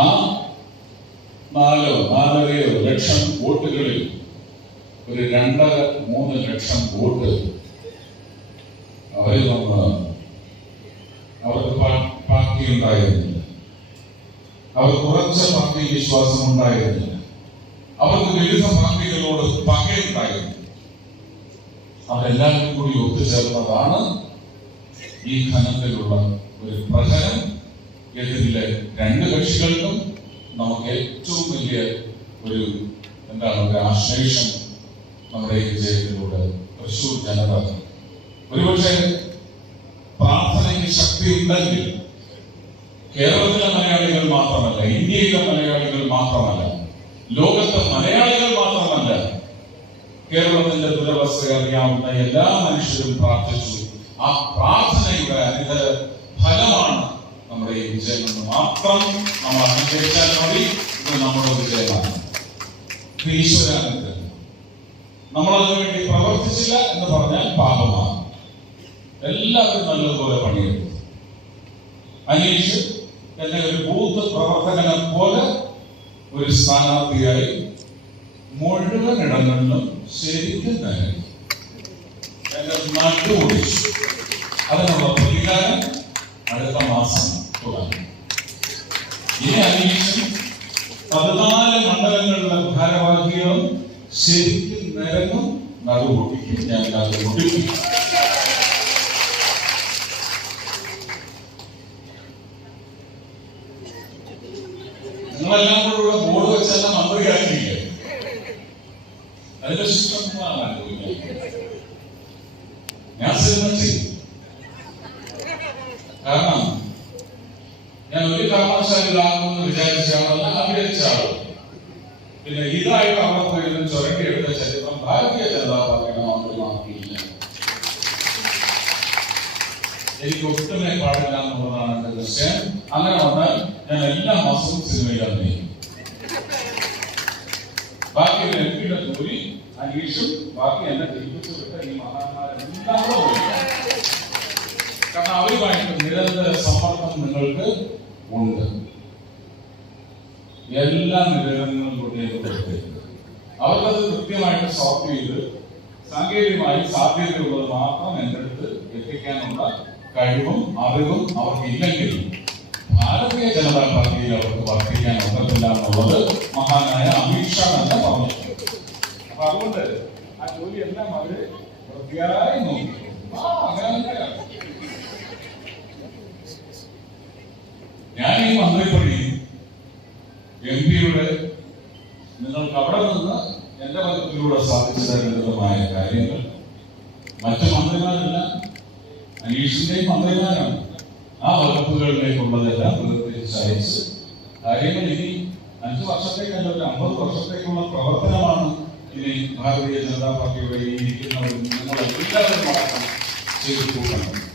ആ നാലോ നാലരയോ ലക്ഷം വോട്ടുകളിൽ ഒരു രണ്ടര മൂന്ന് ലക്ഷം വോട്ട് അവരിൽ നിന്ന് അവർക്ക് പാർട്ടി ഉണ്ടായിരുന്നില്ല. അവർ കുറച്ച പാർട്ടി വിശ്വാസം ഉണ്ടായിരുന്നില്ല അവർക്ക് വിവിധ പാർട്ടികളോട് പകയുണ്ടായിരുന്നു. അതെല്ലാവരും കൂടി ഒത്തുചേർന്നതാണ് ഈ ഖനത്തിലുള്ള ഒരു പ്രഹരം. എതിരിലെ രണ്ട് കക്ഷികൾക്കും നമുക്ക് ഏറ്റവും വലിയ ഒരു എന്താണ് ഒരു ആശ്ലേഷം നമ്മുടെ ഈ വിജയത്തിലൂടെ തൃശൂർ ജനത. ഒരുപക്ഷെ പ്രാർത്ഥനയ്ക്ക് ശക്തി ഉണ്ടെങ്കിൽ കേരളത്തിലെ മലയാളികൾ മാത്രമല്ല ഇന്ത്യയിലെ മലയാളികൾ മാത്രമല്ല ലോകത്തെ മലയാളികൾ മാത്രമല്ല കേരളത്തിന്റെ ദുരവസ്ഥ അറിയാവുന്ന എല്ലാ മനുഷ്യരും പ്രാർത്ഥിച്ചു. ആ പ്രാർത്ഥനയുടെ അനിത ഫലമാണ് വിജയം എന്ന് മാത്രം നമ്മൾ അംഗീകരിച്ചാൽ മതി. ഇത് നമ്മുടെ വിജയമാണ്. ഈശ്വരാനുഗ്രഹം. നമ്മൾ അതിനുവേണ്ടി പ്രവർത്തിച്ചില്ല എന്ന് പറഞ്ഞാൽ പാപമാണ്. എല്ലാവരും നല്ലതുപോലെ പണിയെടുത്തു അനീഷ് എന്നെ ഒരു ബൂത്ത് പ്രവർത്തകനെ പോലെ ഒരു സ്ഥാനാർത്ഥിയായി മുഴുവൻ ഇടങ്ങളിലും ശരിക്കും തന്നെ എന്നെ നട്ടുപൊടിച്ചു അതിനുള്ള പ്രതികാരം അടുത്ത മാസം പതിനാല് മണ്ഡലങ്ങളിലെ ഭാരവാഹികളും ശരിക്കും നിരങ്ങും നടുപൊട്ടിക്കും ഞാൻ നടുപൊട്ടിക്കും നിങ്ങളെല്ലാം കൂടെ ബോർഡ് വെച്ചല്ല മന്ത്രി ആക്കിയില്ലേ അതിന്റെ അനുഭവിക്കുന്നത് ഞാൻ ചെയ്യും. കാരണം ഞാൻ ഒരു കാരണവശാലിലാകുമെന്ന് വിചാരിച്ച ആളല്ല ആഗ്രഹിച്ച ആൾ പിന്നെ ഇതായിട്ട് അവിടെ പോയിരുന്ന് ചുരണ്ടിയെടുത്ത ചരിത്രം ഭാരതീയ ജനതാ പാർട്ടിയുടെ മന്ത്രിമാർക്കില്ല എനിക്ക് ഒട്ടുമേ പാടില്ല എന്നുള്ളതാണ് എന്റെ ദൃശ്യം അങ്ങനെ വന്നാൽ ഞാൻ എല്ലാ മാസവും സിനിമയിൽ അഭിനയിക്കും. ബാക്കി ഒരു എം പിയുടെ ജോലി അനീഷും ബാക്കി എന്നെ ജയിപ്പിച്ചു വിട്ട ഈ മഹാന്മാരെല്ലാം കാരണം അവരുമായിട്ട് നിരന്തര സമ്മർദ്ദം നിങ്ങൾക്ക് ഉണ്ട്. എല്ലാ നിരന്തരങ്ങളിലൂടെയും കൊടുത്തേക്ക് അവർക്കത് കൃത്യമായിട്ട് സോർട്ട് ചെയ്ത് സാങ്കേതികമായി സാധ്യതയുള്ളത് മാത്രം എന്റെ അടുത്ത് എത്തിക്കാനുള്ള കഴിവും അറിവും അവർക്ക് ഇല്ലെങ്കിൽ ഭാരതീയ ജനതാ പാർട്ടിയിൽ അവർക്ക് വർദ്ധിക്കാൻ ഒക്കത്തില്ല എന്നുള്ളത് മഹാനായ അമിത് ഷാ തന്നെ പറഞ്ഞു അപ്പൊ അതുകൊണ്ട് ആ ജോലി എല്ലാം അവർ വൃത്തിയായി നോക്കി ആ അങ്ങനെ തന്നെയാണ്. ഞാൻ ഈ മന്ത്രിപ്പണി എം പിയുടെ നിങ്ങൾക്ക് അവിടെ നിന്ന് എന്റെ വകുപ്പിലൂടെ സാധിച്ചതായ കാര്യങ്ങൾ മറ്റു മന്ത്രിമാരല്ല അനീഷിന്റെയും മന്ത്രിമാരാണ്. ആ വകുപ്പുകളിലേക്കുള്ളതെല്ലാം പ്രത്യേകിച്ച് അയച്ച് കാര്യങ്ങൾ ഇനി അഞ്ചു വർഷത്തേക്കല്ല ഒരു അമ്പത് വർഷത്തേക്കുള്ള പ്രവർത്തനമാണ് ഇനി ഭാരതീയ ജനതാ പാർട്ടിയുടെ ഇരിക്കുന്നവരും നിങ്ങളെല്ലാവരും ചെയ്തു കൂട്ടണം